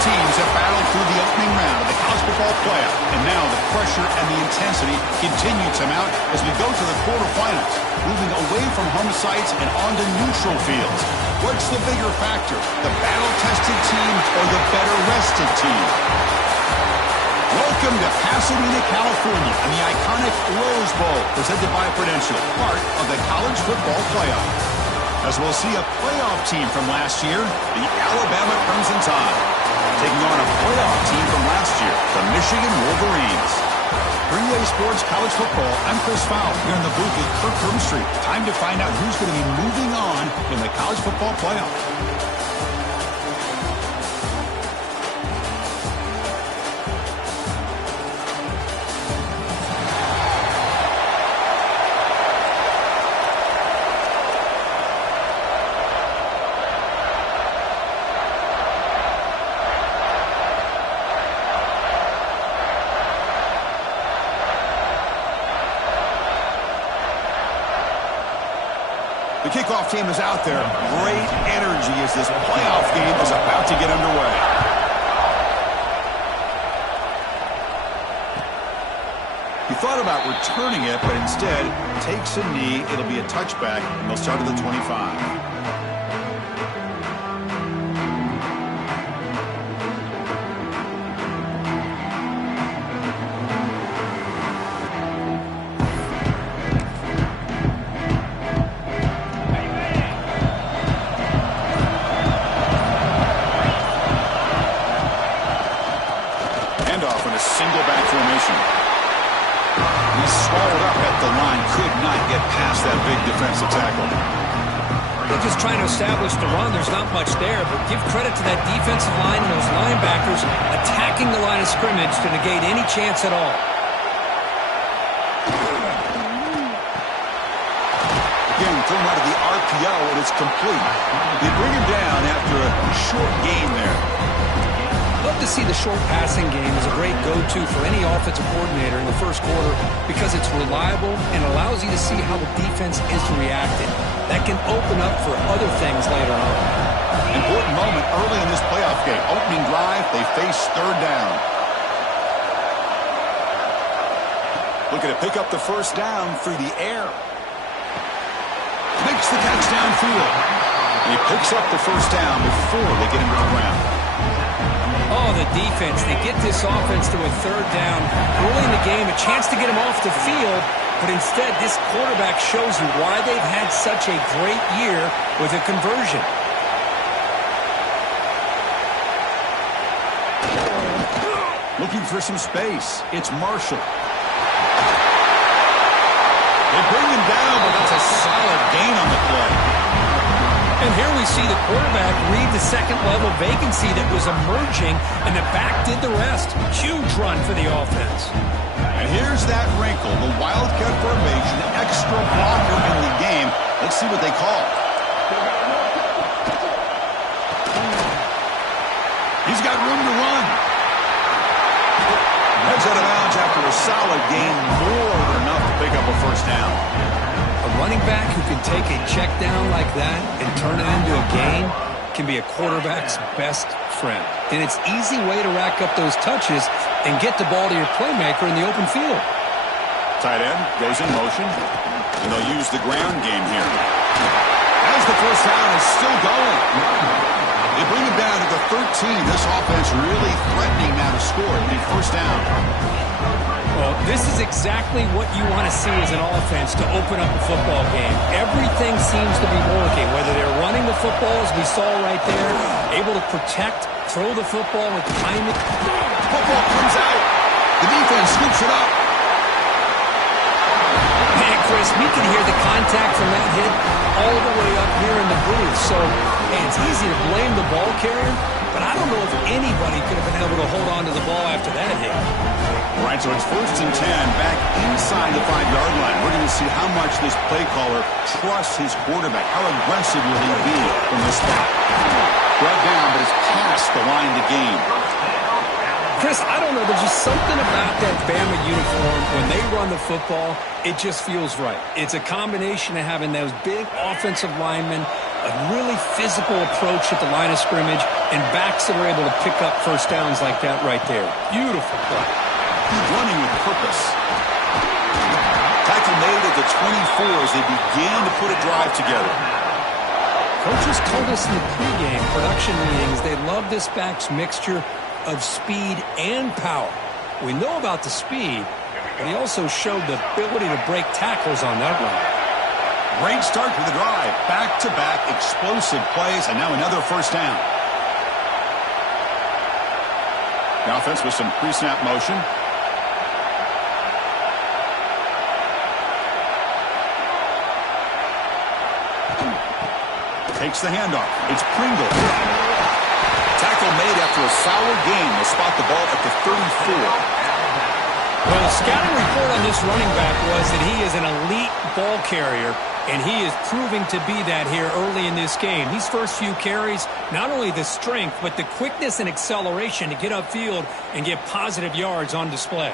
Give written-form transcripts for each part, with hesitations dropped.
teams have battled through the opening round of the college football playoff, and now the pressure and the intensity continue to mount as we go to the quarterfinals, moving away from home sites and onto neutral fields. What's the bigger factor, the battle-tested team or the better-rested team? Welcome to Pasadena, California, and the iconic Rose Bowl, presented by Prudential, part of the college football playoff. As we'll see a playoff team from last year, the Alabama Crimson Tide, taking on a playoff team from last year, the Michigan Wolverines. For EA Sports College Football, I'm Chris Fowle, here in the booth with Kirk Herbstreit. Time to find out who's going to be moving on in the college football playoff. The kickoff team is out there. Great energy as this playoff game is about to get underway. He thought about returning it, but instead takes a knee. It'll be a touchback, and they'll start at the 25. Single back formation. He's swallowed up at the line. Could not get past that big defensive tackle. They're just trying to establish the run. There's not much there, but give credit to that defensive line and those linebackers attacking the line of scrimmage to negate any chance at all. Again, thrown out of the RPO, and it's complete. They bring him down after a short gain there. Love to see the short passing game as a great go-to for any offensive coordinator in the first quarter because it's reliable and allows you to see how the defense is reacting. That can open up for other things later on. Important moment early in this playoff game. Opening drive, they face third down. Looking to pick up the first down through the air. Makes the catch downfield. And he picks up the first down before they get him to the ground. Oh, the defense. They get this offense to a third down early in the game, a chance to get him off the field, but instead this quarterback shows you why they've had such a great year with a conversion. Looking for some space. It's Marshall. They bring him down, but that's a solid gain on the play. And here we see the quarterback read the second-level vacancy that was emerging, and the back did the rest. Huge run for the offense. And here's that wrinkle, the Wildcat formation, extra blocker in the game. Let's see what they call. He's got room to run. Heads out of bounds after a solid gain, more than enough to pick up a first down. A running back who can take a check down like that and turn it into a gain can be a quarterback's best friend. And it's an easy way to rack up those touches and get the ball to your playmaker in the open field. Tight end goes in motion, and they'll use the ground game here. As the first down is still going. They bring him down to the 13. This offense really threatening now to score the first down. Well, this is exactly what you want to see as an offense to open up a football game. Everything seems to be working, whether they're running the football, as we saw right there, able to protect, throw the football with timing. Football comes out. The defense scoops it up. Man, Chris, we can hear the contact from that hit all the way up here in the booth. So, hey, it's easy to blame the ball carrier, but I don't know if anybody could have been able to hold on to the ball after that hit. All right, so it's 1st and 10, back inside the 5-yard line. We're going to see how much this play caller trusts his quarterback. How aggressive will he be from this spot? Brought down, but it's past the line to gain. Chris, I don't know. There's just something about that Bama uniform. When they run the football, it just feels right. It's a combination of having those big offensive linemen A really physical approach at the line of scrimmage, and backs that are able to pick up first downs like that right there. Beautiful play. Running with purpose. Tackle made at the 24 as they began to put a drive together. Coaches told us in the pregame production meetings they love this back's mixture of speed and power. We know about the speed, but he also showed the ability to break tackles on that run. Great start to the drive. Back-to-back explosive plays, and now another first down. The offense with some pre-snap motion. Takes the handoff. It's Pringle. Tackle made after a solid gain. They'll spot the ball at the 34. Well, the scouting report on this running back was that he is an elite ball carrier, and he is proving to be that here early in this game. These first few carries, not only the strength, but the quickness and acceleration to get upfield and get positive yards on display.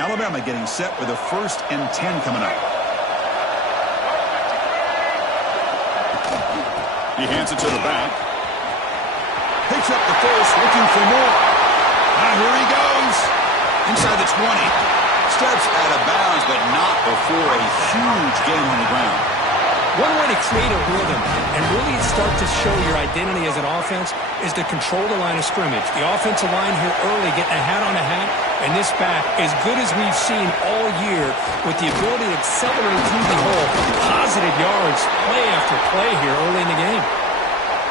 Alabama getting set with a 1st and 10 coming up. He hands it to the back. Picks up the first, looking for more. Here he goes. Inside the 20. Steps out of bounds, but not before a huge gain on the ground. One way to create a rhythm and really start to show your identity as an offense is to control the line of scrimmage. The offensive line here early getting a hat on a hat, and this back, as good as we've seen all year, with the ability to accelerate through the hole, positive yards, play after play here early in the game.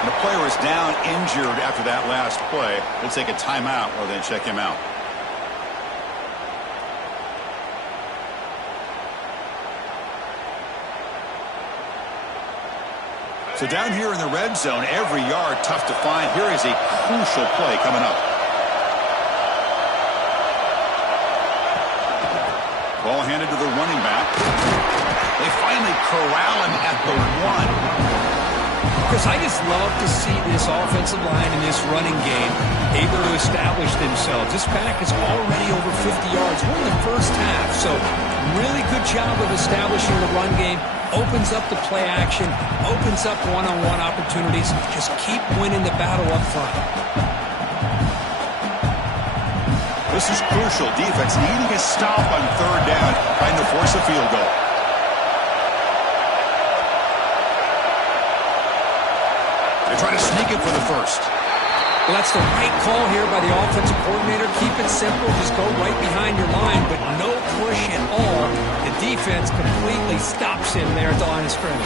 And the player is down injured after that last play. They'll take a timeout or then check him out. So down here in the red zone, every yard tough to find. Here is a crucial play coming up. Ball handed to the running back. They finally corral him at the 1. Chris, I just love to see this offensive line in this running game able to establish themselves. This back is already over 50 yards. We're in the first half, so really good job of establishing the run game. Opens up the play action, opens up one-on-one opportunities. Just keep winning the battle up front. This is crucial. Defense needing a stop on 3rd down, trying to force a field goal. They try to sneak it for the first. Well, that's the right call here by the offensive coordinator. Keep it simple. Just go right behind your line, but no push at all. The defense completely stops him there at the line of scrimmage.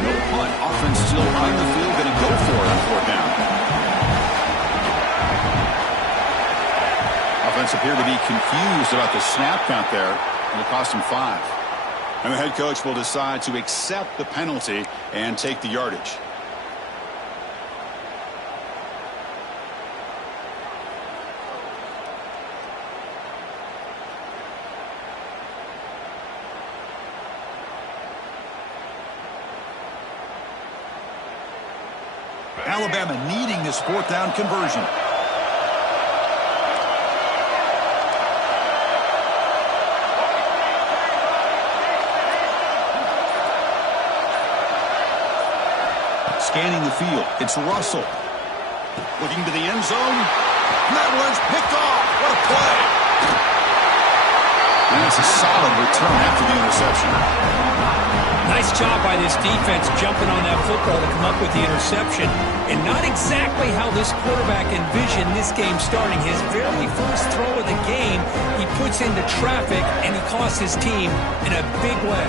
No punt. Offense still on the field. Going to go for it on 4th down. Offense appeared to be confused about the snap count there. It'll cost him 5. And the head coach will decide to accept the penalty and take the yardage. Alabama needing this 4th down conversion. Scanning the field. It's Russell. Looking to the end zone. That one's picked off. What a play. And it's a solid return after the interception. Nice job by this defense jumping on that football to come up with the interception. And not exactly how this quarterback envisioned this game starting. His very first throw of the game, he puts into traffic, and he costs his team in a big way.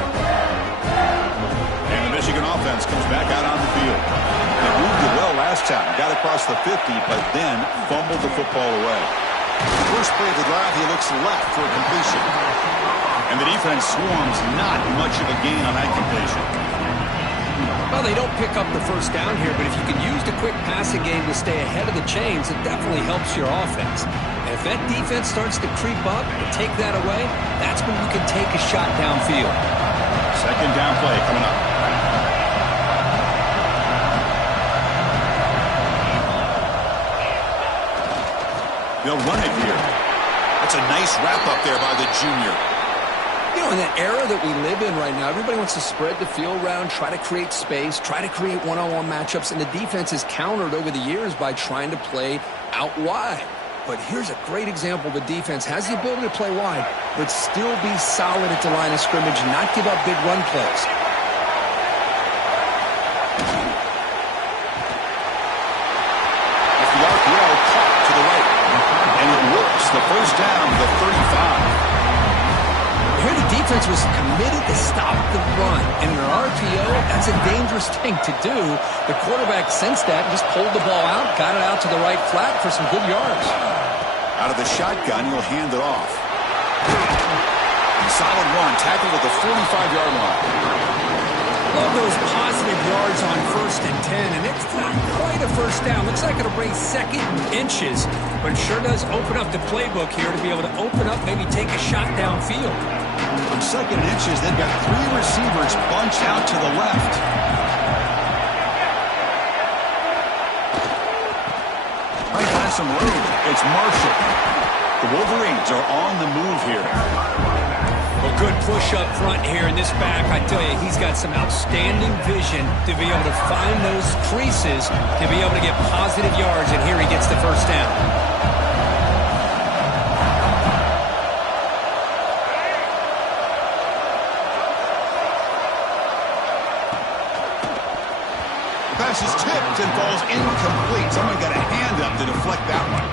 And the Michigan offense comes back out on the field. They moved it well last time. Got across the 50, but then fumbled the football away. First play of the drive, he looks left for a completion. And the defense swarms, not much of a gain on that completion. Well, they don't pick up the first down here, but if you can use the quick passing game to stay ahead of the chains, it definitely helps your offense. And if that defense starts to creep up and take that away, that's when you can take a shot downfield. 2nd down play coming up. They'll run it here. That's a nice wrap-up there by the junior. You know, in the era that we live in right now, everybody wants to spread the field around, try to create space, try to create one-on-one matchups, and the defense has countered over the years by trying to play out wide. But here's a great example. The defense has the ability to play wide, but still be solid at the line of scrimmage and not give up big run plays. If the RPO caught to the right, and it works, the first down to the 35. Here the defense was committed to stop the run. And in an RPO, that's a dangerous thing to do. The quarterback sensed that and just pulled the ball out, got it out to the right flat for some good yards. Out of the shotgun, he'll hand it off. Solid run, tackled at the 45-yard line. Love those positive yards on 1st and 10, and it's not quite a first down. Looks like it'll bring second inches, but it sure does open up the playbook here to be able to open up, maybe take a shot downfield. On 2nd and inches, they've got 3 receivers bunched out to the left. Right by some room, it's Marshall. The Wolverines are on the move here. Well, good push up front here in this back. I tell you, he's got some outstanding vision to be able to find those creases, to be able to get positive yards, and here he gets the first down. Pass is tipped and falls incomplete. Someone got a hand up to deflect that one.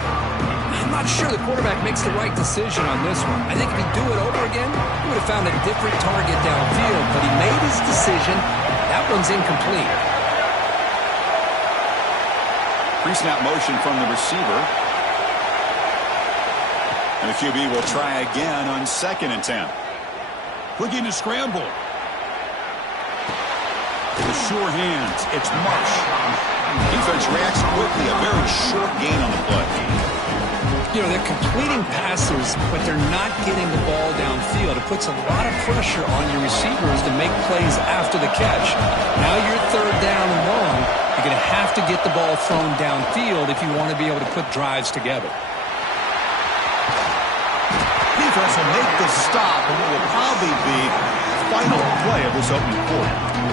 I'm not sure the quarterback makes the right decision on this one. I think if he'd do it over again, he would have found a different target downfield, but he made his decision. That one's incomplete. Pre-snap motion from the receiver. And the QB will try again on 2nd and 10. Looking to scramble. The sure hands. It's Marsh. Defense reacts quickly. A very short gain on the play. You know, they're completing passes, but they're not getting the ball downfield. It puts a lot of pressure on your receivers to make plays after the catch. Now you're 3rd down and long. You're going to have to get the ball thrown downfield if you want to be able to put drives together. Defense will make the stop, and it will probably be the final play of this opening quarter.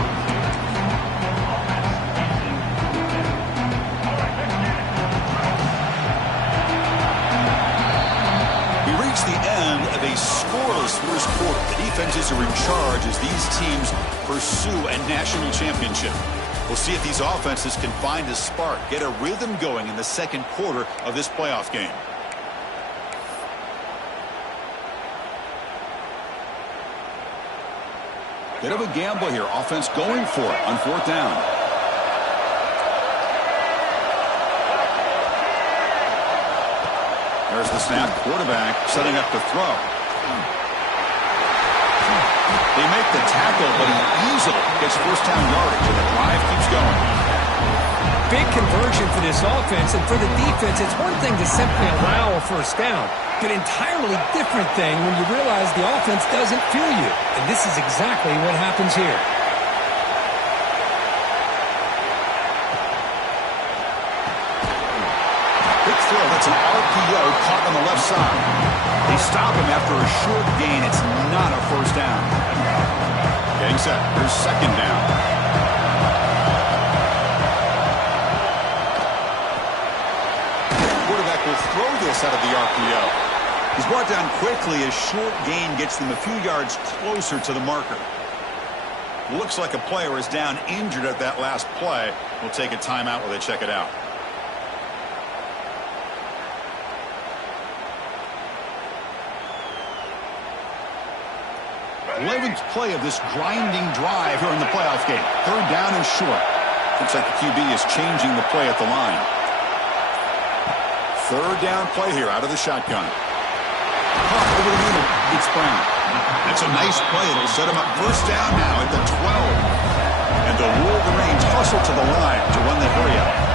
The end of a scoreless first quarter. The defenses are in charge as these teams pursue a national championship. We'll see if these offenses can find a spark, get a rhythm going in the 2nd quarter of this playoff game. Bit of a gamble here. Offense going for it on 4th down. There's the snap. Quarterback setting up to throw. They make the tackle, but he easily gets first down yardage, and the drive keeps going. Big conversion for this offense, and for the defense, it's one thing to simply allow a first down. An entirely different thing when you realize the offense doesn't feel you. And this is exactly what happens here. That's an RPO caught on the left side. They stop him after a short gain. It's not a first down. Getting set. Here's 2nd down. Quarterback will throw this out of the RPO. He's brought down quickly. A short gain gets them a few yards closer to the marker. Looks like a player is down injured at that last play. We'll take a timeout while they check it out. 11th play of this grinding drive here in the playoff game. 3rd down and short. Looks like the QB is changing the play at the line. 3rd down play here out of the shotgun. Caught over the middle. It's Brown. That's a nice play. It'll set him up first down now at the 12. And the Wolverines hustle to the line to run the hurry up.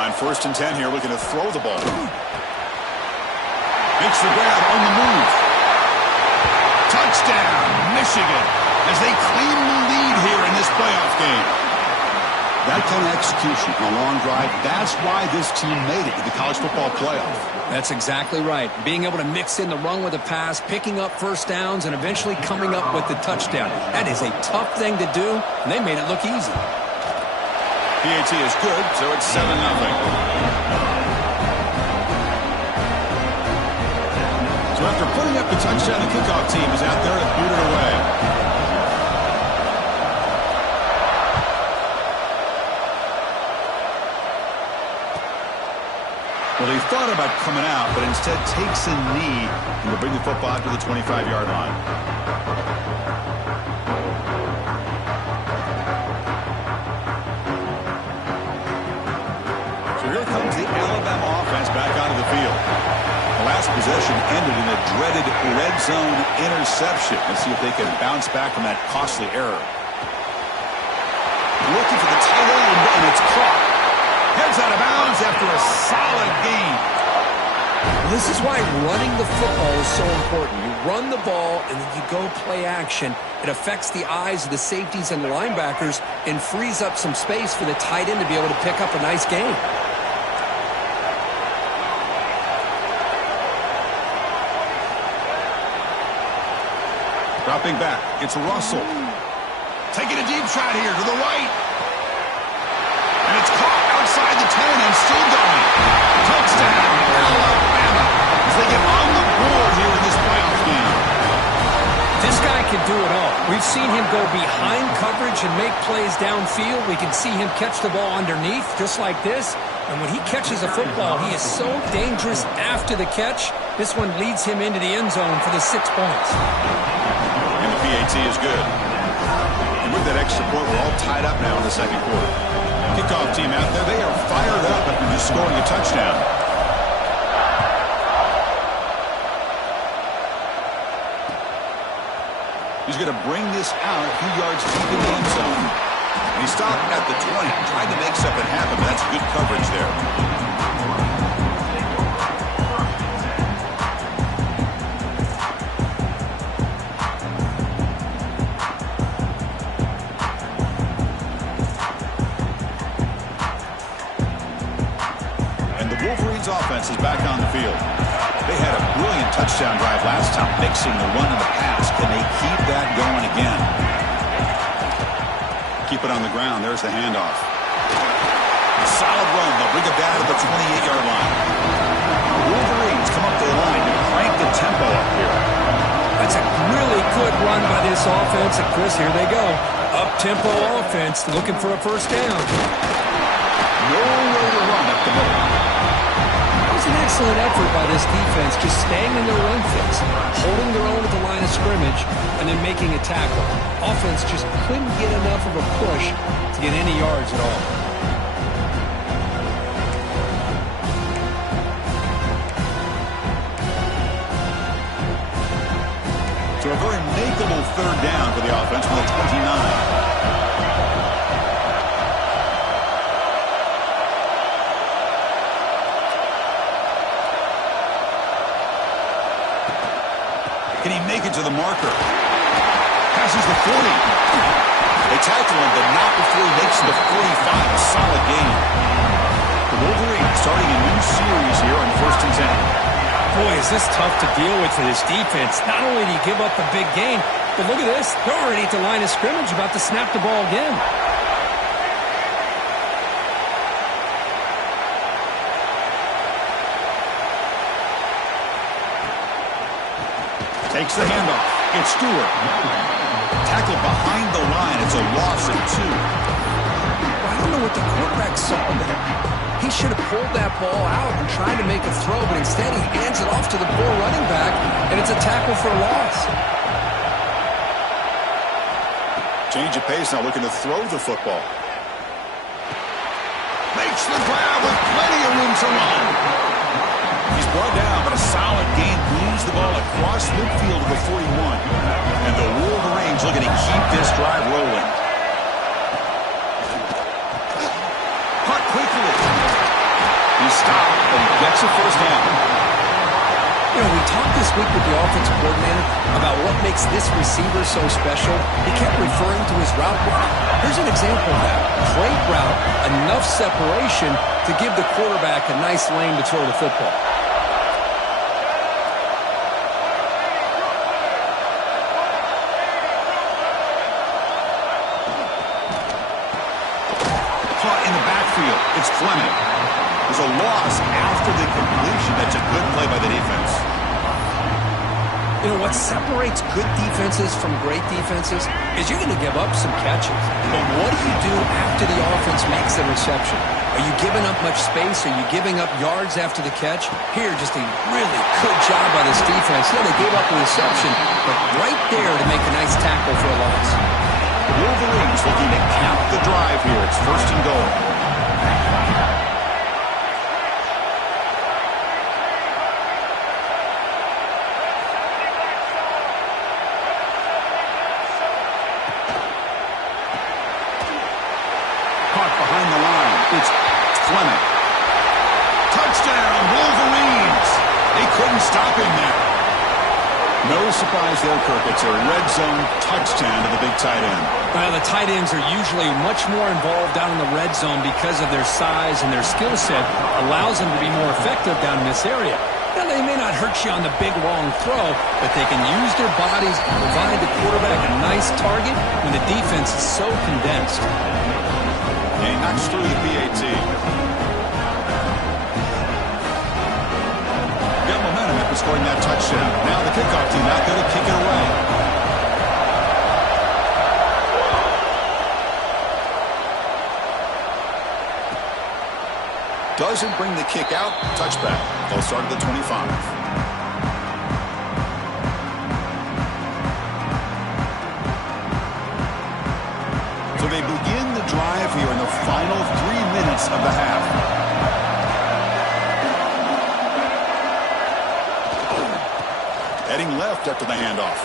On 1st and 10 here, looking to throw the ball. Makes the grab on the move. Touchdown, Michigan, as they claim the lead here in this playoff game. That kind of execution on a long drive, that's why this team made it to the college football playoff. That's exactly right. Being able to mix in the run with a pass, picking up first downs, and eventually coming up with the touchdown. That is a tough thing to do, and they made it look easy. PAT is good, so it's 7-0. So after putting up the touchdown, the kickoff team is out there to boot it away. Well, they thought about coming out, but instead takes a knee and will bring the football out to the 25-yard line. So here comes the Alabama offense back onto the field. The last possession ended in a dreaded red zone interception. Let's see if they can bounce back from that costly error. Looking for the tight end, and it's caught. Heads out of bounds after a solid gain. This is why running the football is so important. You run the ball, and then you go play action. It affects the eyes of the safeties and the linebackers and frees up some space for the tight end to be able to pick up a nice gain. Dropping back, it's Russell. Taking a deep shot here to the right. And it's caught outside the 10 and still going. Touchdown, Alabama, as they get on the board here in this playoff game. This guy can do it all. We've seen him go behind coverage and make plays downfield. We can see him catch the ball underneath, just like this. And when he catches a football, he is so dangerous after the catch. This one leads him into the end zone for the 6 points. And the PAT is good. And with that extra point, we're all tied up now in the second quarter. Kickoff team out there, they are fired up after just scoring a touchdown. He's going to bring this out a few yards deep in the end zone. And he stopped at the 20, trying to make something happen, but that's good coverage there. Offense is back on the field. They had a brilliant touchdown drive last time, mixing the run and the pass. Can they keep that going again? Keep it on the ground. There's the handoff. A solid run. They'll bring it down to the 28-yard line. The Wolverines come up to the line to crank the tempo up here. That's a really good run by this offense. And Chris, here they go. Up-tempo offense looking for a first down. Nowhere to run up the middle. An excellent effort by this defense, just staying in their run fix, holding their own at the line of scrimmage, and then making a tackle. Offense just couldn't get enough of a push to get any yards at all. So a very makeable third down for the offense from the 29. Can he make it to the marker? Passes the 40. They tackle him, but not before he makes the 45. A solid gain. The Wolverines starting a new series here on 1st and 10. Boy, is this tough to deal with for this defense. Not only do you give up the big gain, but look at this. They're already at the line of scrimmage, about to snap the ball again. Takes the handoff. It's Stewart. Tackled behind the line. It's a loss of 2. I don't know what the quarterback saw there. He should have pulled that ball out and tried to make a throw, but instead he hands it off to the poor running back, and it's a tackle for a loss. Change of pace now, looking to throw the football. Makes the grab with plenty of room to run. He's brought down, but a solid gain moves the ball across midfield to the 41. And the Wolverines looking to keep this drive rolling. Caught quickly. gets a first down. You know, we talked this week with the offensive coordinator about what makes this receiver so special. He kept referring to his route work. Here's an example of that. Great route, enough separation to give the quarterback a nice lane to throw the football. Caught in the backfield. It's Fleming. There's a loss after the completion. That's a good play by the defense. You know, what separates good defenses from great defenses is you're going to give up some catches. But what do you do after the offense makes the reception? Are you giving up much space? Are you giving up yards after the catch? Here, just a really good job by this defense. Yeah, they gave up a reception, but right there to make a nice tackle for a loss. The Wolverines looking to cap the drive here. It's first and goal. Behind the line, it's Fleming. Touchdown, Wolverines! They couldn't stop him there. No surprise there, Kirk. It's a red zone touchdown to the big tight end. Well, the tight ends are usually much more involved down in the red zone because of their size and their skill set allows them to be more effective down in this area. Now, they may not hurt you on the big, long throw, but they can use their bodies to provide the quarterback a nice target when the defense is so condensed. And he knocks through the PAT. Got momentum after scoring that touchdown. Now the kickoff team out there to kick it away. Doesn't bring the kick out. Touchback. They'll start at the 25. So they begin the drive here in the final 3 minutes of the half. Heading left after the handoff.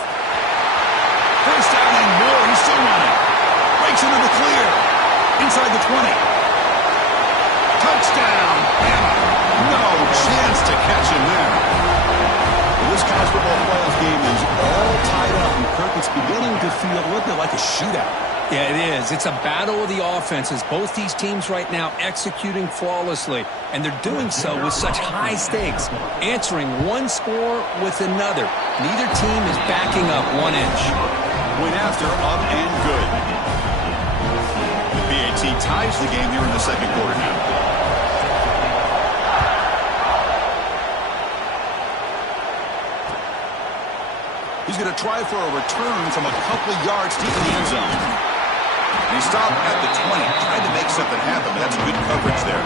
First down and more. He's still running. Breaks into the clear. Inside the 20. Touchdown, Bama. No chance to catch him there. This college football playoff game is all tied up, and Kirk, it's beginning to feel a little bit like a shootout. Yeah, it is. It's a battle of the offenses. Both these teams right now executing flawlessly, and they're doing so with such high stakes, answering one score with another. Neither team is backing up 1 inch. Went after, up and good. The PAT ties the game here in the second quarter now. He's going to try for a return from a couple of yards deep in the end zone. He stopped at the 20, tried to make something happen, but that's good coverage there.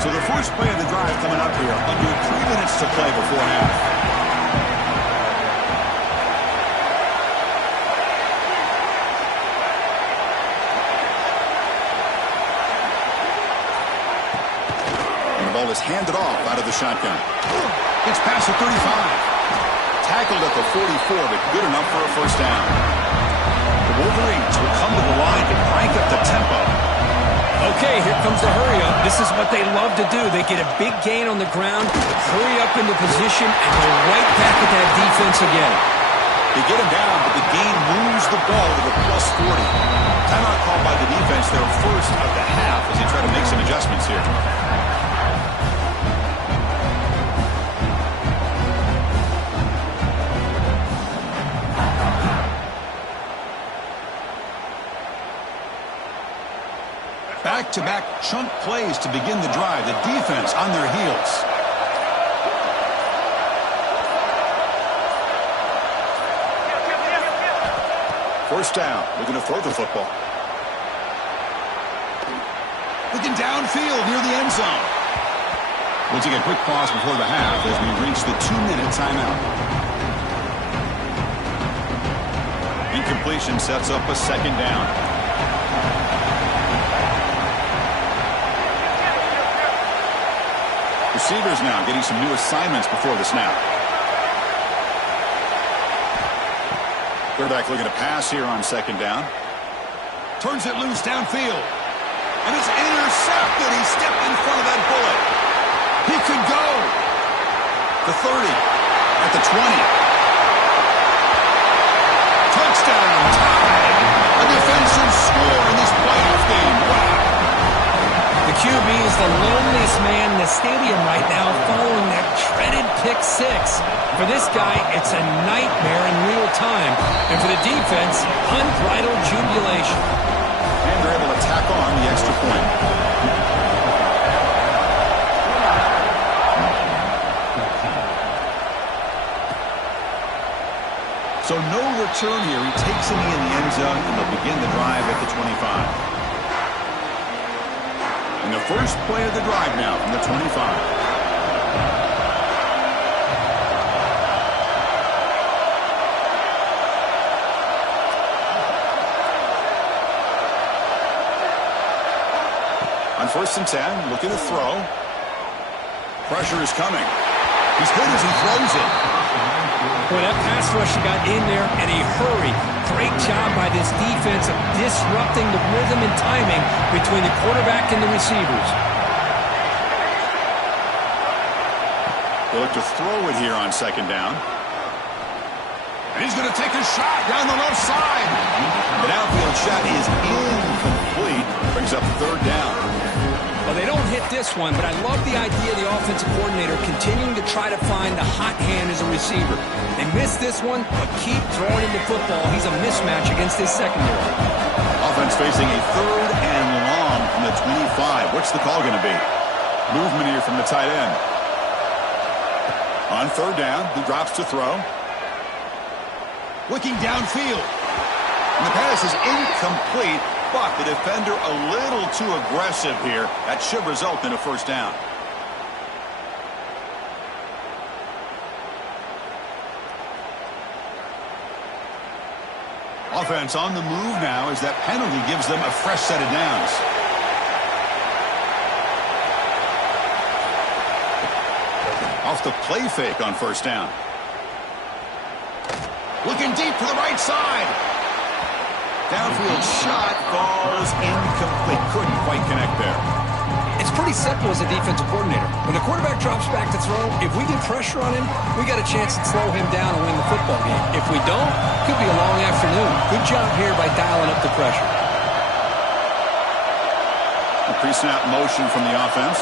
So the first play of the drive coming up here, under 3 minutes to play before half. Is handed off out of the shotgun. It's past the 35. Tackled at the 44, but good enough for a first down. The Wolverines will come to the line to crank up the tempo. Okay, here comes the hurry up. This is what they love to do. They get a big gain on the ground, hurry up into position, and go right back at that defense again. They get him down, but the gain moves the ball to the plus 40. Timeout called by the defense their first of the half as they try to make some adjustments here. Back-to-back chunk plays to begin the drive. The defense on their heels. First down. Looking to throw the football. Looking downfield near the end zone. We'll take a quick pause before the half as we reach the 2-minute timeout. Incompletion sets up a second down. Receivers now getting some new assignments before the snap. Quarterback looking to pass here on second down. Turns it loose downfield. And it's intercepted. He stepped in front of that bullet. He could go. The 30. At the 20. Touchdown. Tied. A defensive score in this playoff game. Wow. The QB is the loneliest man in the stadium right now following that dreaded pick six. For this guy, it's a nightmare in real time. And for the defense, unbridled jubilation. And they're able to tack on the extra point. So no return here. He takes him in the end zone, and they'll begin the drive at the 25. And the first play of the drive now from the 25. On 1st and 10, looking to throw. Pressure is coming. He's good as he throws it. Boy, that pass rush got in there in a hurry. Great job by this defense of disrupting the rhythm and timing between the quarterback and the receivers. They look to throw it here on 2nd down. And he's going to take a shot down the left side. The downfield shot is incomplete. Brings up 3rd down. Well, they don't hit this one, but I love the idea of the offensive coordinator continuing to try to find the hot hand as a receiver. They missed this one, but keep throwing him the football. He's a mismatch against his secondary. Offense facing a 3rd and long from the 25. What's the call going to be? Movement here from the tight end. On 3rd down, he drops to throw. Looking downfield. And the pass is incomplete. But the defender a little too aggressive here. That should result in a 1st down. Offense on the move now as that penalty gives them a fresh set of downs. Off the play fake on 1st down. Looking deep to the right side. Downfield shot falls incomplete. Couldn't quite connect there. It's pretty simple as a defensive coordinator. When the quarterback drops back to throw, if we get pressure on him, we got a chance to slow him down and win the football game. If we don't, it could be a long afternoon. Good job here by dialing up the pressure. A pre-snap motion from the offense.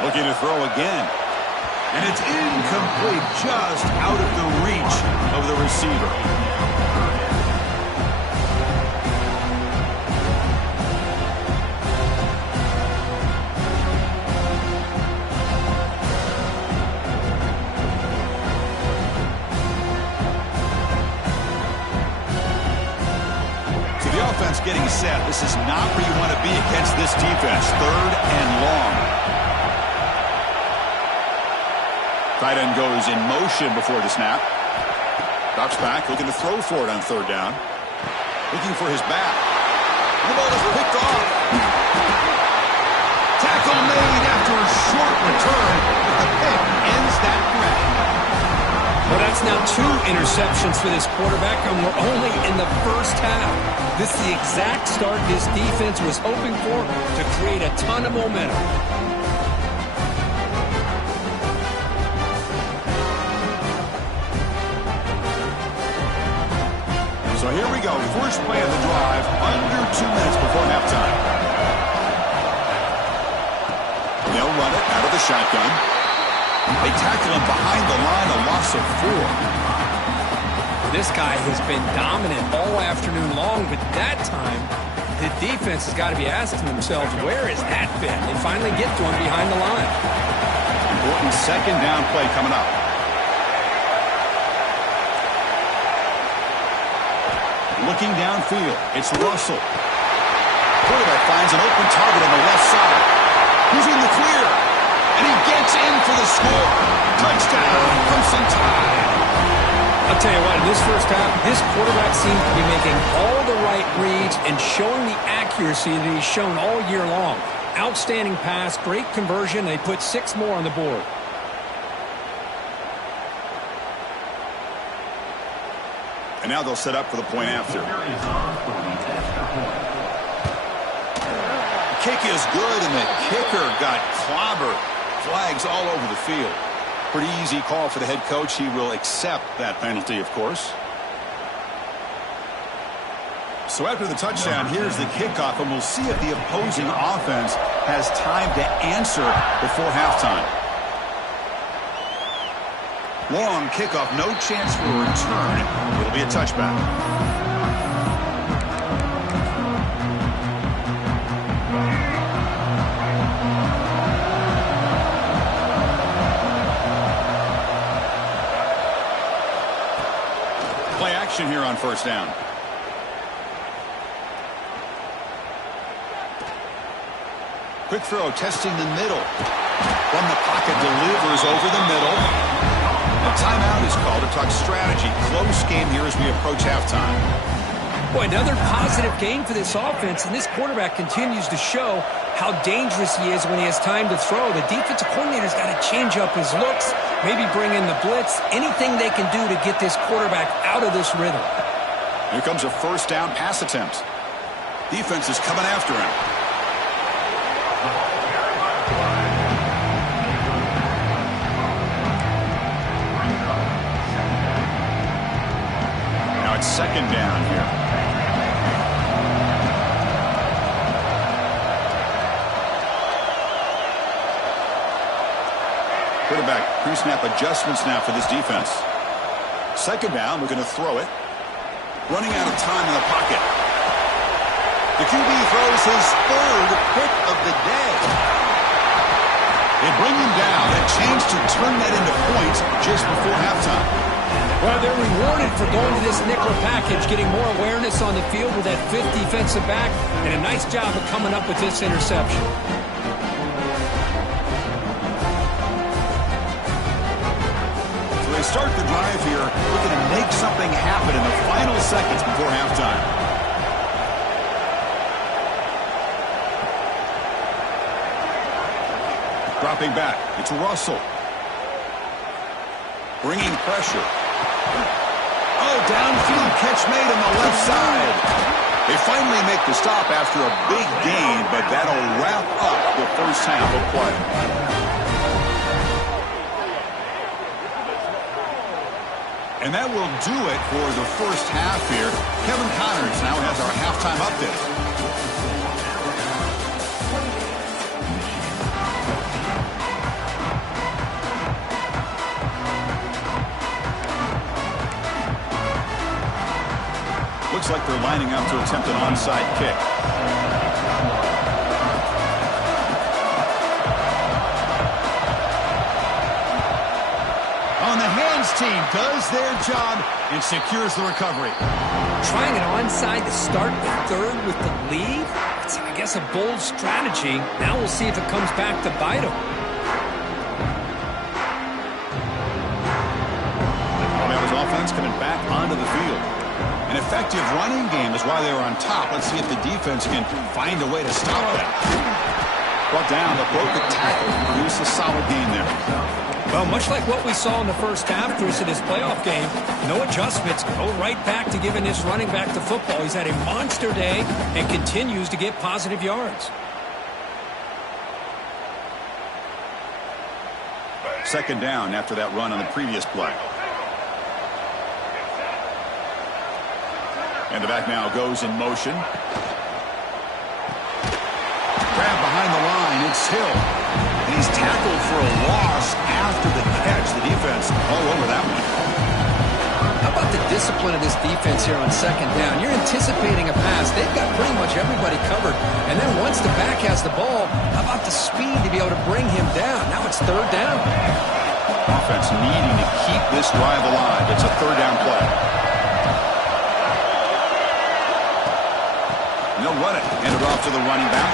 Looking to throw again. And it's incomplete, just out of the reach of the receiver. Getting set. This is not where you want to be against this defense. 3rd and long. Tight end goes in motion before the snap. Drops back, looking to throw for it on 3rd down. Looking for his back. The ball is picked off. Tackle made after a short return, but the pick ends that threat. Well, that's now 2 interceptions for this quarterback, and we're only in the 1st half. This is the exact start this defense was hoping for to create a ton of momentum. So here we go. First play of the drive, under 2 minutes before halftime. They'll run it out of the shotgun. They tackle him behind the line, a loss of 4. This guy has been dominant all afternoon long, but that time, the defense has got to be asking themselves, where is that been? They finally get to him behind the line. Important 2nd down play coming up. Looking downfield, it's Russell. Quarterback finds an open target on the left side. He's in the clear, and he gets in for the score. Touchdown, Crimson Tide. I'll tell you what, in this 1st half, this quarterback seems to be making all the right reads and showing the accuracy that he's shown all year long. Outstanding pass, great conversion. They put 6 more on the board. And now they'll set up for the point after. kick is good, and the kicker got clobbered. Flags all over the field. Pretty easy call for the head coach. He will accept that penalty, of course. So after the touchdown, here's the kickoff, and we'll see if the opposing offense has time to answer before halftime. Long kickoff, no chance for a return. It'll be a touchback. Play action here on first down. Quick throw, testing the middle. From the pocket, delivers over the middle. A timeout is called to talk strategy. Close game here as we approach halftime. Boy, another positive game for this offense, and this quarterback continues to show how dangerous he is when he has time to throw. The defensive coordinator's got to change up his looks, maybe bring in the blitz, anything they can do to get this quarterback out of this rhythm. Here comes a first down pass attempt. Defense is coming after him. Now it's second down here. Quarterback pre-snap adjustments now for this defense. Second down, we're going to throw it. Running out of time in the pocket. The QB throws his third pick of the day. They bring him down. A chance to turn that into points just before halftime. Well, they're rewarded for going to this nickel package, getting more awareness on the field with that fifth defensive back, and a nice job of coming up with this interception. So they start the drive here, looking to make something happen in the final seconds before halftime. Dropping back, it's Russell. Bringing pressure. Oh, downfield catch made on the left side. They finally make the stop after a big gain, but that'll wrap up the first half of play. And that will do it for the first half here. Kevin Connors now has our halftime update. Looks like they're lining up to attempt an onside kick. On the hands team does their job and secures the recovery. Trying an onside to start the third with the lead? It's, I guess, a bold strategy. Now we'll see if it comes back to bite them. Alabama's offense coming back onto the field. An effective running game is why they were on top. Let's see if the defense can find a way to stop them. Brought down, but broke the tackle. Produced a solid game there. Well, much like what we saw in the first half, Bruce, in this playoff game, no adjustments. Go right back to giving this running back the football. He's had a monster day and continues to get positive yards. Second down after that run on the previous play. And the back now goes in motion. Grab behind the line. It's Hill. And he's tackled for a loss after the catch. The defense all over that one. How about the discipline of this defense here on second down? You're anticipating a pass. They've got pretty much everybody covered. And then once the back has the ball, how about the speed to be able to bring him down? Now it's third down. Offense needing to keep this drive alive. It's a third down play. They'll run it. Hand it off to the running back.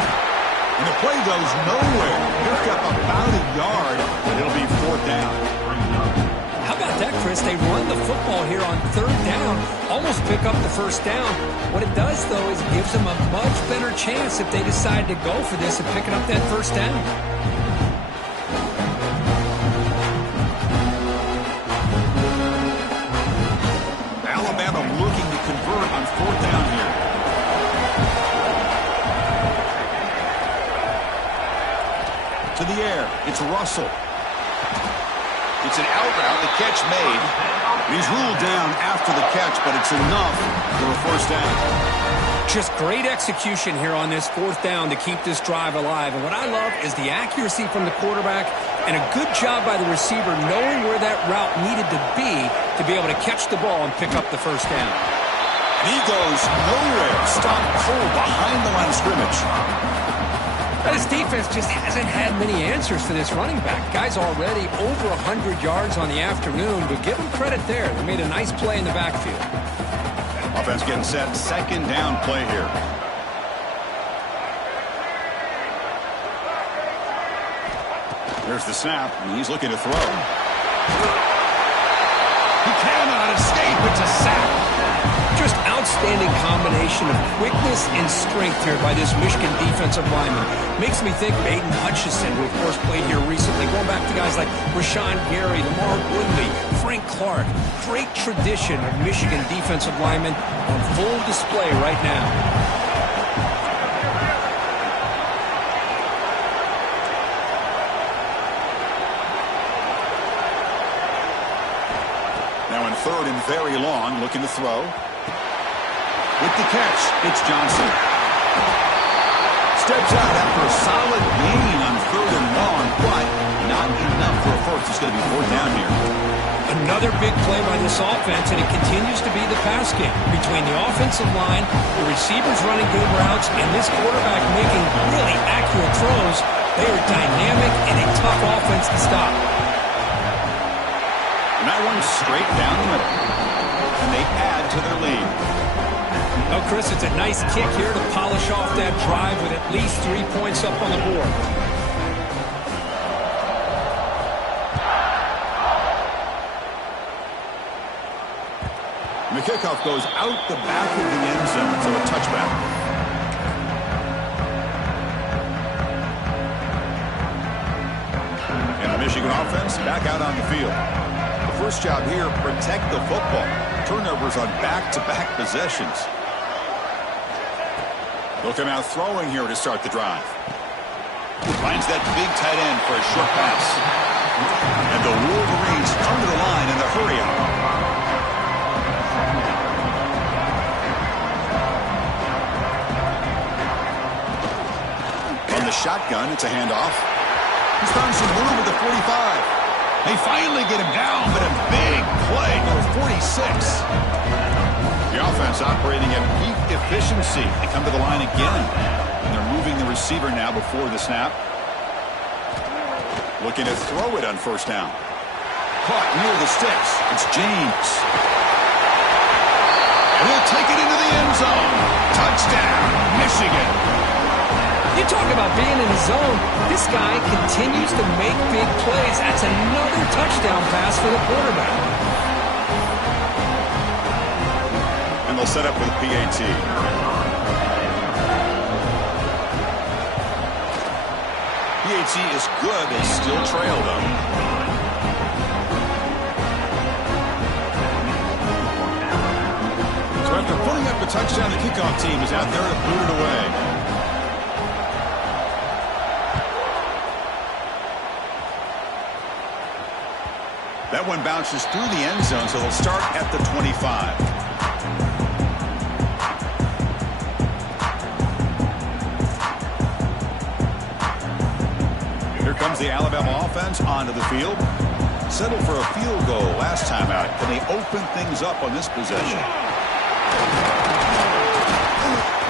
And the play goes nowhere. Picked up about a yard, but it'll be fourth down. How about that, Chris? They run the football here on third down, almost pick up the first down. What it does, though, is it gives them a much better chance if they decide to go for this and picking up that first down. Alabama looking to convert on fourth down here. to the air. It's Russell. It's an out route. The catch made. He's ruled down after the catch, but it's enough for a first down. Just great execution here on this fourth down to keep this drive alive. And what I love is the accuracy from the quarterback and a good job by the receiver knowing where that route needed to be able to catch the ball and pick up the first down. And he goes nowhere. Stopped cold behind the line of scrimmage. This defense just hasn't had many answers for this running back. Guy's already over 100 yards on the afternoon, but give him credit there. They made a nice play in the backfield. Offense getting set. Second down play here. There's the snap, and he's looking to throw. He cannot escape. It's a sack. Just outstanding combination of quickness and strength here by this Michigan defensive lineman. Makes me think Baden Hutchison, who of course played here recently, going back to guys like Rashawn Gary, Lamar Woodley, Frank Clark. Great tradition of Michigan defensive linemen on full display right now. Now in third and very long, looking to throw. With the catch, it's Johnson. Steps out after a solid gain on third and long, but not enough for a first. It's going to be fourth down here. Another big play by this offense, and it continues to be the pass game. Between the offensive line, the receivers running good routes, and this quarterback making really accurate throws, they are dynamic and a tough offense to stop. And that one's straight down the middle. And they add to their lead. Oh, Chris, it's a nice kick here to polish off that drive with at least 3 points up on the board. And the kickoff goes out the back of the end zone, so a touchback. And the Michigan offense back out on the field. The first job here, protect the football. Turnovers on back-to-back possessions. They'll come out throwing here to start the drive. Finds that big tight end for a short pass. And the Wolverines come to the line in the hurry-up. On the shotgun, it's a handoff. He's found some room at the 45. They finally get him down, but a big play for 46. The offense operating at peak efficiency. They come to the line again. And they're moving the receiver now before the snap. Looking to throw it on first down. Caught near the sticks. It's James. And he'll take it into the end zone. Touchdown, Michigan. You talk about being in the zone. This guy continues to make big plays. That's another touchdown pass for the quarterback. They'll set up with a PAT. PAT is good. They still trail, though. So after putting up a touchdown, the kickoff team is out there to boot it away. That one bounces through the end zone, so they'll start at the 25. Comes the Alabama offense onto the field. Settled for a field goal last time out. Can they open things up on this possession?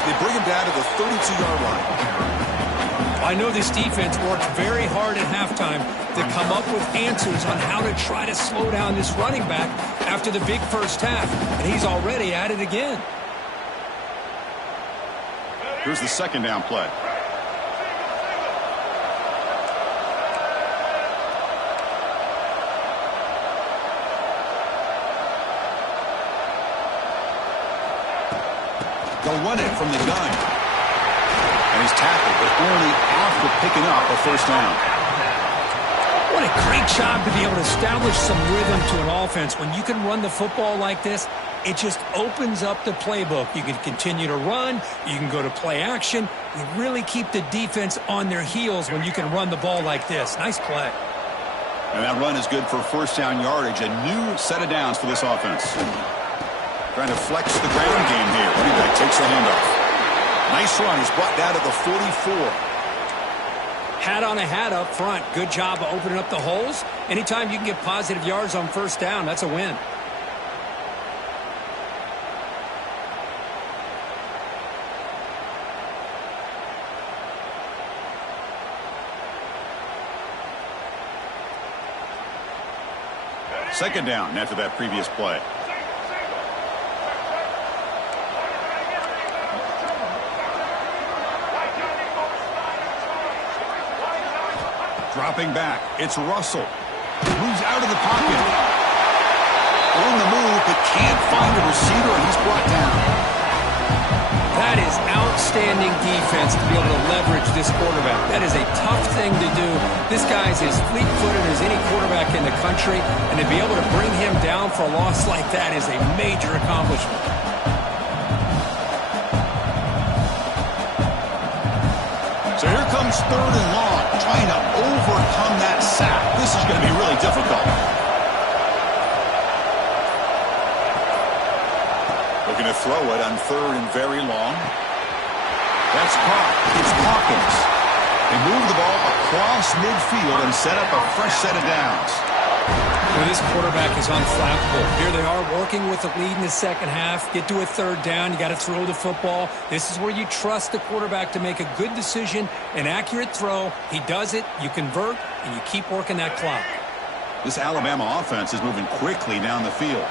They bring him down to the 32-yard line. I know this defense worked very hard at halftime to come up with answers on how to try to slow down this running back after the big first half. And he's already at it again. Here's the second down play. They'll run it from the gun. And he's tackled, but only after picking up a first down. What a great job to be able to establish some rhythm to an offense. When you can run the football like this, it just opens up the playbook. You can continue to run. You can go to play action. You really keep the defense on their heels when you can run the ball like this. Nice play. And that run is good for first down yardage. A new set of downs for this offense. Trying to flex the ground game here. Running back takes the handoff. Nice run. He's brought down to the 44. Hat on a hat up front. Good job of opening up the holes. Anytime you can get positive yards on first down, that's a win. Second down after that previous play. Dropping back. It's Russell. Moves out of the pocket. On the move, but can't find a receiver, and he's brought down. That is outstanding defense to be able to leverage this quarterback. That is a tough thing to do. This guy's as fleet-footed as any quarterback in the country, and to be able to bring him down for a loss like that is a major accomplishment. So here comes third and long, trying to overcome that sack. This is going to be really difficult. Looking to throw it on third and very long. That's caught. It's Hawkins. They move the ball across midfield and set up a fresh set of downs. Well, this quarterback is unflappable. Here they are working with the lead in the second half. Get to a third down. You got to throw the football. This is where you trust the quarterback to make a good decision, an accurate throw. He does it. You convert, and you keep working that clock. This Alabama offense is moving quickly down the field.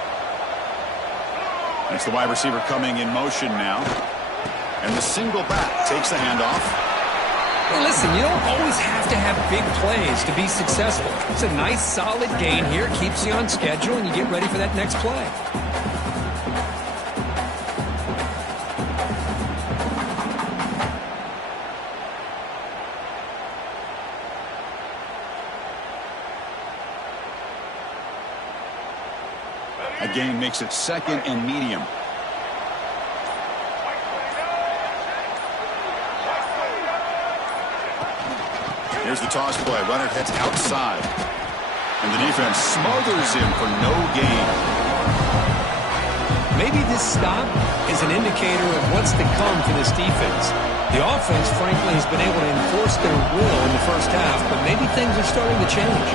It's the wide receiver coming in motion now. And the single back takes the handoff. Hey, listen, you don't always have to have big plays to be successful. It's a nice, solid gain here. Keeps you on schedule, and you get ready for that next play. A gain makes it second and medium. Here's the toss play. Runner heads outside. And the defense smothers him for no gain. Maybe this stop is an indicator of what's to come for this defense. The offense, frankly, has been able to enforce their will in the first half, but maybe things are starting to change.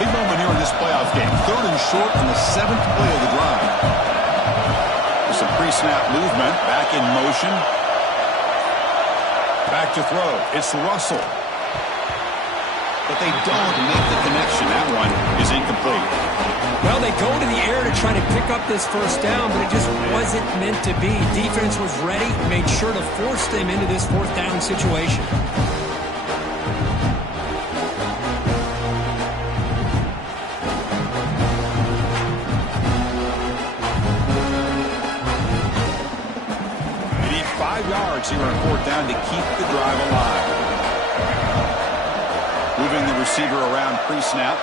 Big moment here in this playoff game. Third and short on the 7th play of the drive. Some pre-snap movement, back in motion. Back to throw. It's Russell. But they don't make the connection. That one is incomplete. Well, they go to the air to try to pick up this first down, but it just wasn't meant to be. Defense was ready, made sure to force them into this fourth down situation. Here on fourth down to keep the drive alive. Moving the receiver around pre-snap.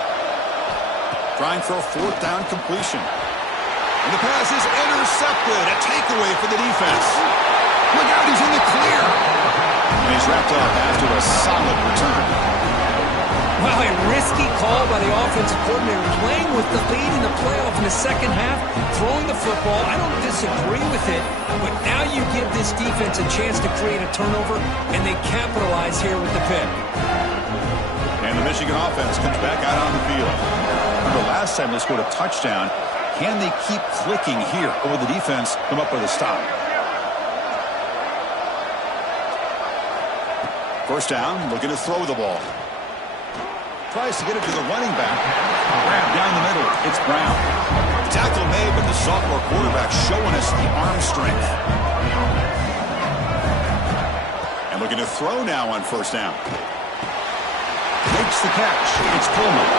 Trying for a fourth down completion. And the pass is intercepted. A takeaway for the defense. Look out, he's in the clear. And he's wrapped up after a solid return. Wow, a risky call by the offensive coordinator, playing with the lead in the playoff in the second half, throwing the football. I don't disagree with it, but now you give this defense a chance to create a turnover, and they capitalize here with the pick. And the Michigan offense comes back out on the field. Remember last time they scored a touchdown. Can they keep clicking here, or will the defense come up with a stop? First down, looking to throw the ball. Tries to get it to the running back. Grab down the middle. It's Brown. Tackle made, but the sophomore quarterback showing us the arm strength. And looking to throw now on first down. Makes the catch. It's Pullman.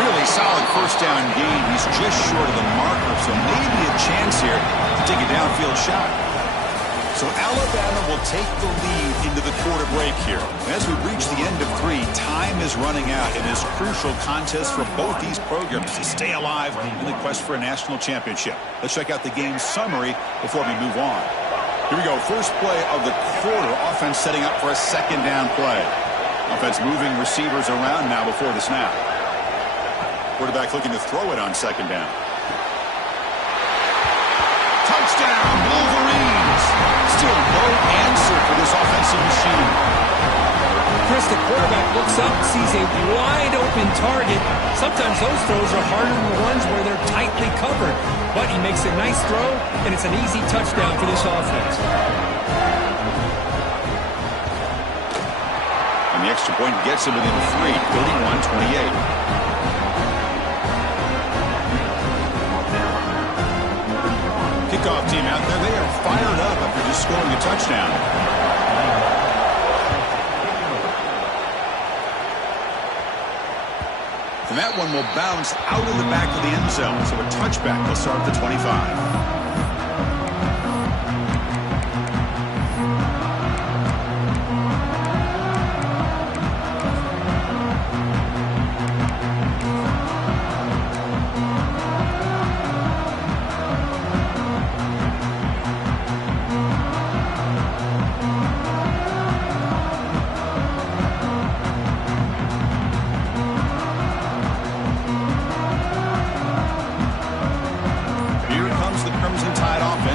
Really solid first down gain. He's just short of the marker, so maybe a chance here to take a downfield shot. So Alabama will take the lead into the quarter break here. As we reach the end of 3, time is running out in this crucial contest for both these programs to stay alive in the quest for a national championship. Let's check out the game summary before we move on. Here we go. First play of the quarter. Offense setting up for a second down play. Offense moving receivers around now before the snap. Quarterback looking to throw it on second down. Touchdown, Wolverines! Still no answer for this offensive machine. Chris, the quarterback looks up, sees a wide-open target. Sometimes those throws are harder than the ones where they're tightly covered. But he makes a nice throw, and it's an easy touchdown for this offense. And the extra point gets him within 3, 31-28. Kickoff team out there. They are fired up after just scoring a touchdown. And that one will bounce out of the back of the end zone. So a touchback will start at the 25.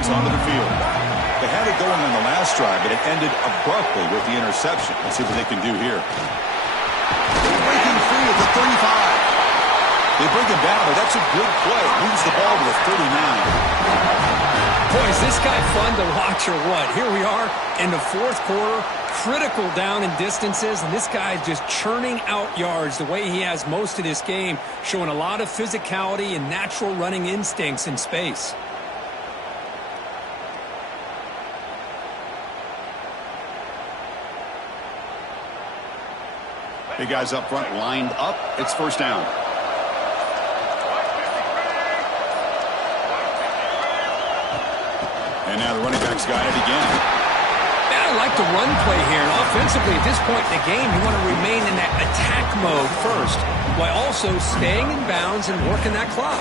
Onto the field. They had it going on the last drive, but it ended abruptly with the interception. Let's see what they can do here. Breaking free at the 35. They bring him down, but that's a good play. Moves the ball to the 39. Boy, is this guy fun to watch or what? Here we are in the fourth quarter, critical down in distances, and this guy is just churning out yards the way he has most of this game, showing a lot of physicality and natural running instincts in space. Big guys up front lined up. It's first down. And now the running backs got it again. Man, I like the run play here. And offensively, at this point in the game, you want to remain in that attack mode first, while also staying in bounds and working that clock.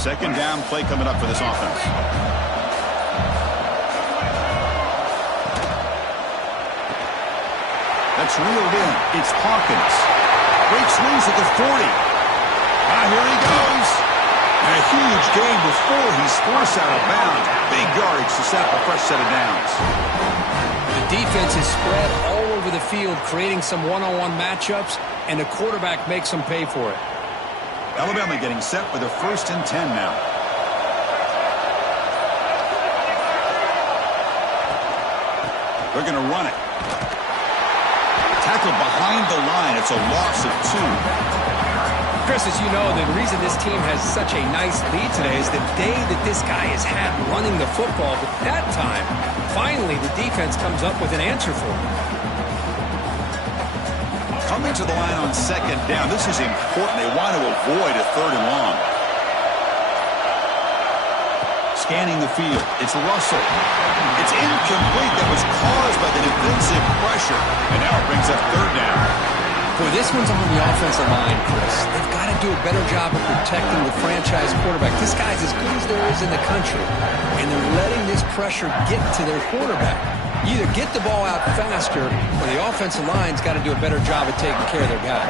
Second down play coming up for this offense. That's reeled in. It's Hawkins. Breaks loose at the 40. Here he goes. And a huge gain before he's forced out of bounds. Big yardage to set up a fresh set of downs. The defense is spread all over the field, creating some one-on-one matchups, and the quarterback makes them pay for it. Alabama getting set with a 1st and 10 now. They're going to run it. Tackled behind the line. It's a loss of 2. Chris, as you know, the reason this team has such a nice lead today is the day that this guy has had running the football. But that time, finally, the defense comes up with an answer for him. Coming to the line on second down. This is important. They want to avoid a 3rd and long. Scanning the field. It's Russell. It's incomplete. That was caused by the defensive pressure. And now it brings up 3rd down. Boy, this one's on the offensive line, Chris. They've got to do a better job of protecting the franchise quarterback. This guy's as good as there is in the country. And they're letting this pressure get to their quarterback. Either get the ball out faster, or the offensive line's got to do a better job of taking care of their guy.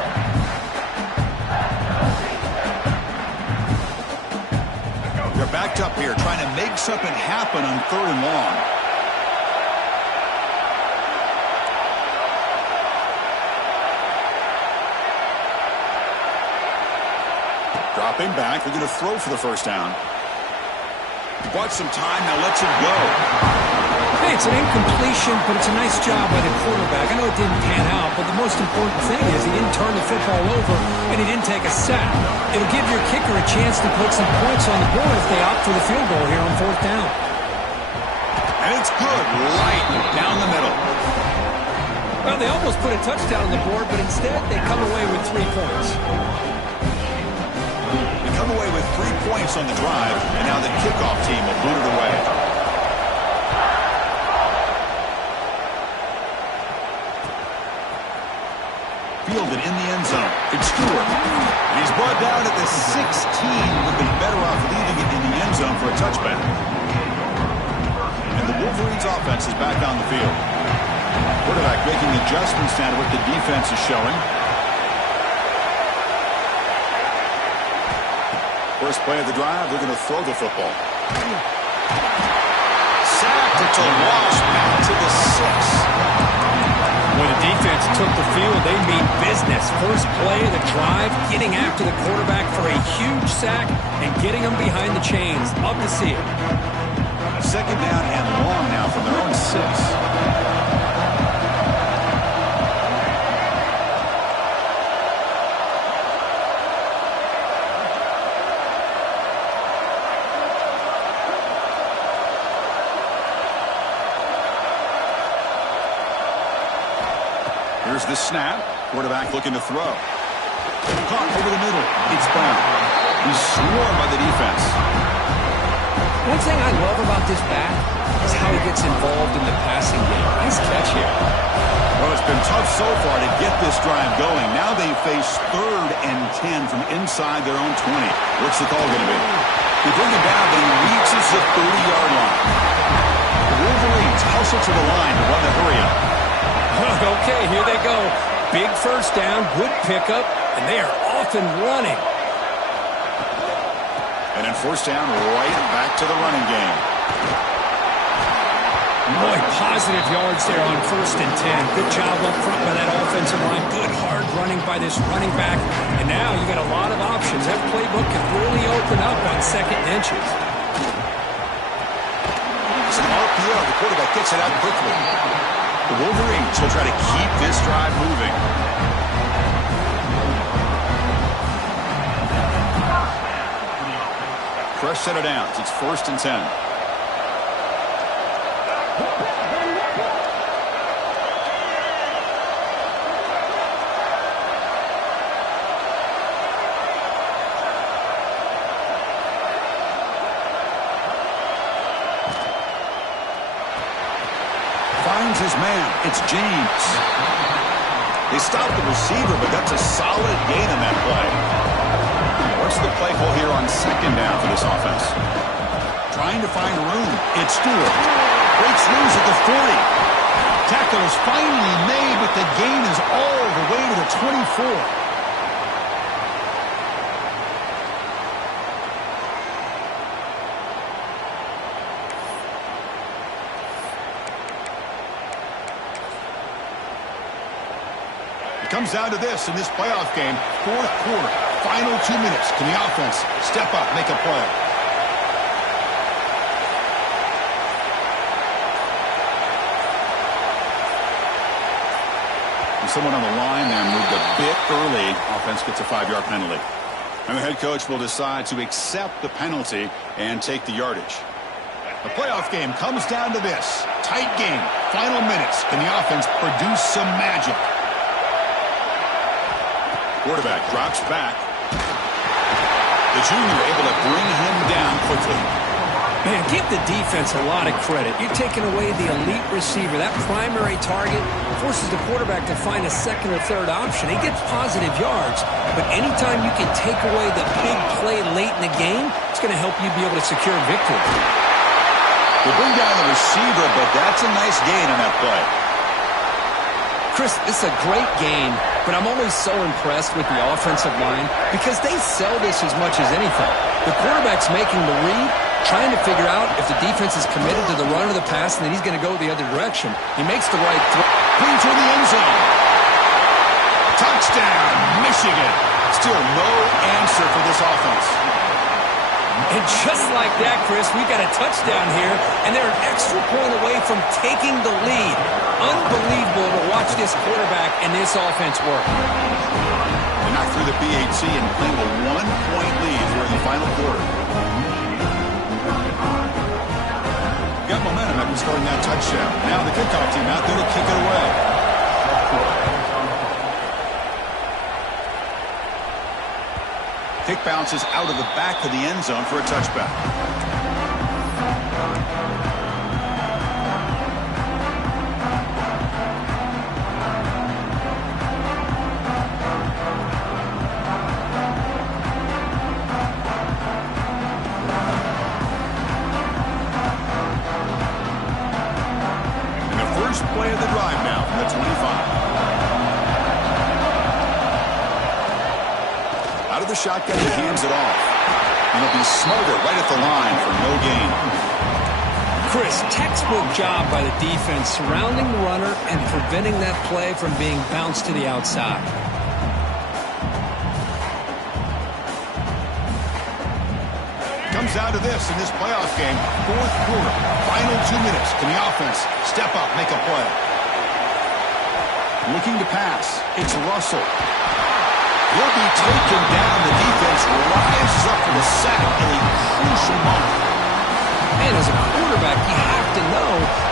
They're backed up here, trying to make something happen on 3rd and long. Dropping back, they're going to throw for the first down. Bought some time, now lets it go. Hey, it's an incompletion, but it's a nice job by the quarterback. I know it didn't pan out, but the most important thing is he didn't turn the football over and he didn't take a sack. It'll give your kicker a chance to put some points on the board if they opt for the field goal here on 4th down. And it's good, right down the middle. Well, they almost put a touchdown on the board, but instead they come away with 3 points. They come away with 3 points on the drive, and now the kickoff team will boot it away. Fielded in the end zone. It's Stewart. And he's brought down at the 16. Would have been better off leaving it in the end zone for a touchback. And the Wolverines' offense is back on the field. Quarterback making adjustments down to what the defense is showing. First play of the drive, they're going to throw the football. Sacked. It's a loss back to the 6. When the defense took the field, they mean business. First play of the drive, getting after the quarterback for a huge sack and getting him behind the chains. Love to see it. Second down and long now from their own 6. Here's the snap. Quarterback looking to throw. Caught over the middle. It's Brown. He's swarmed by the defense. One thing I love about this back is how he gets involved in the passing game. Nice catch here. Well, it's been tough so far to get this drive going. Now they face 3rd and 10 from inside their own 20. What's the call going to be? They bring him down, but he reaches the 30-yard line. The Wolverines hustle to the line to run the hurry-up. Okay, here they go. Big first down, good pickup, and they are off and running. And then first down, right back to the running game. Boy, positive yards there on 1st and 10. Good job up front by that offensive line. Good hard running by this running back. And now you got a lot of options. That playbook can really open up on 2nd and inches. It's an RPO. The quarterback gets it out quickly. The Wolverines will try to keep this drive moving. Fresh set of downs. It's 1st and 10. Finds his man. It's James. They stopped the receiver, but that's a solid gain on that play. What's the play call here on 2nd down for this offense? Trying to find room. It's Stewart. Breaks loose at the 40. Tackle is finally made, but the gain is all the way to the 24. Comes down to this in this playoff game. 4th quarter, final 2 minutes. Can the offense step up, make a play? And someone on the line there moved a bit early. Offense gets a 5-yard penalty. And the head coach will decide to accept the penalty and take the yardage. The playoff game comes down to this. Tight game, final minutes. Can the offense produce some magic? Quarterback drops back. The junior able to bring him down quickly. Man, give the defense a lot of credit. You're taking away the elite receiver. That primary target forces the quarterback to find a 2nd or 3rd option. He gets positive yards, but anytime you can take away the big play late in the game, it's going to help you be able to secure victory. They bring down the receiver, but that's a nice gain on that play. Chris, this is a great game, but I'm always so impressed with the offensive line because they sell this as much as anything. The quarterback's making the read, trying to figure out if the defense is committed to the run or the pass, and then he's going to go the other direction. He makes the right throw. Clean to the end zone. Touchdown, Michigan. Still no answer for this offense. And just like that, Chris, we've got a touchdown here, and they're an extra point away from taking the lead. Unbelievable to watch this quarterback and this offense work. They're not through the PAT and claim a 1-point lead here in the final quarter. Got momentum at in scoring that touchdown. Now the kickoff team out there to kick it away. Kick bounces out of the back of the end zone for a touchback. Play of the drive now from the 25. Out of the shotgun, he hands it off. And he'll be smothered right at the line for no gain. Chris, textbook job by the defense surrounding the runner and preventing that play from being bounced to the outside. Comes down to this in this playoff game. Fourth quarter, final 2 minutes. Can the offense step up, make a play? Looking to pass. It's Russell. He'll be taken down. The defense rises up for the sack in a crucial moment. And as a quarterback, you have to know,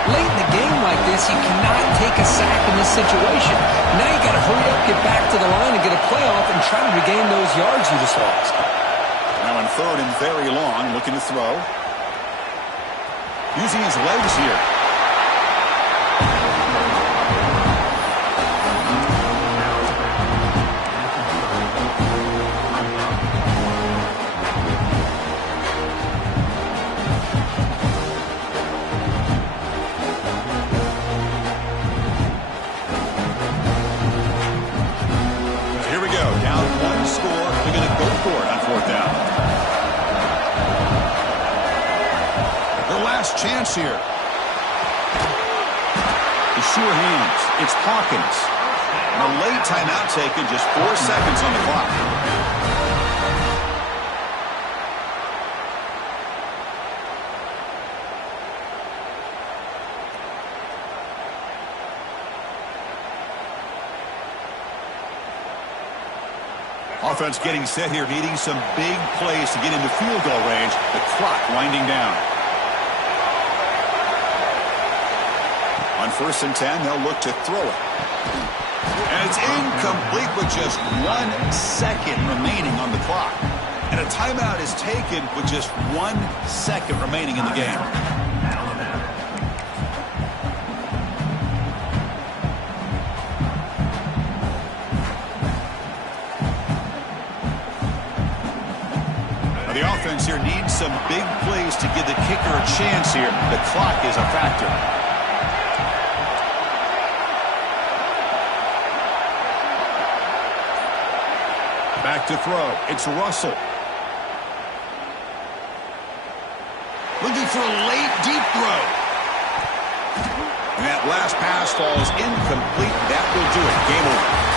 late in the game like this, you cannot take a sack in this situation. Now you got to hurry up, get back to the line, and get a playoff and try to regain those yards you just lost. Now on third and very long, looking to throw. Using his legs here. Here we go. Down one score. They're going to go for it on fourth down. Last chance here. The sure hands. It's Hawkins. And a late timeout taken, just 4 seconds on the clock. Offense getting set here, needing some big plays to get into field goal range. The clock winding down. On 1st and 10, they'll look to throw it. And it's incomplete with just 1 second remaining on the clock. And a timeout is taken with just 1 second remaining in the game. Now the offense here needs some big plays to give the kicker a chance here. The clock is a factor. Back to throw. It's Russell. Looking for a late, deep throw. And that last pass falls incomplete. That will do it. Game over.